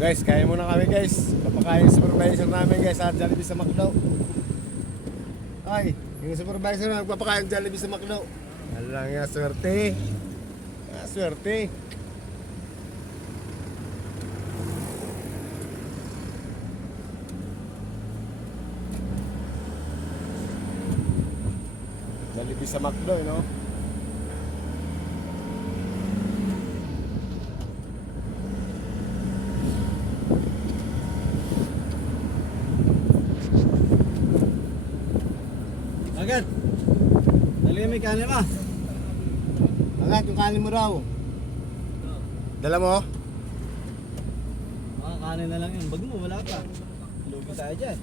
Guys, kaya muna kami guys. Papakain yung supervisor namin guys sa Jollibee sa Macdo. Ay, yung supervisor na nagpapakain ng Jollibee sa Macdo. Alang nga, swerte. Swerte. Jollibee sa Macdo, you know? Agad. Dali may kanin ka. Agad, yung kanin mo raw. Dala mo? Kanin na lang yun. Bag mo, wala pa. Lugi tayo dyan.